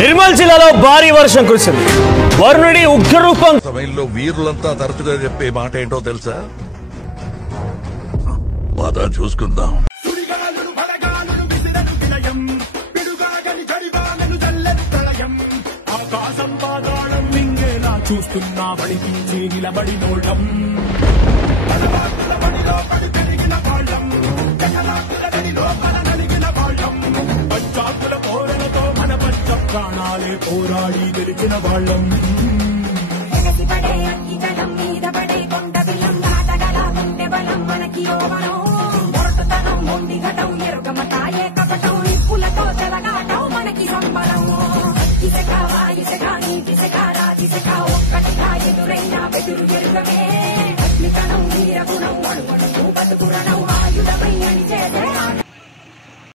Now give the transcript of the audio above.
నిర్మల్ జిల్లాలో భారీ వర్షం కురిసింది. వరుణుడి ఉగ్రరూపం సమయంలో వీరులంతా తరచుగా చెప్పే మాట ఏంటో తెలుసా? బాధ చూసుకుందాం. చూస్తున్నా వడికించి నిలబడినోళ్ళం పంచాకుల పోరలతో మన పంచ ప్రాణాలే పోరాడి గెలిచిన వాళ్ళం. ఒక్కటిగా ఎదురైనా బెదురు ఎరుగమే.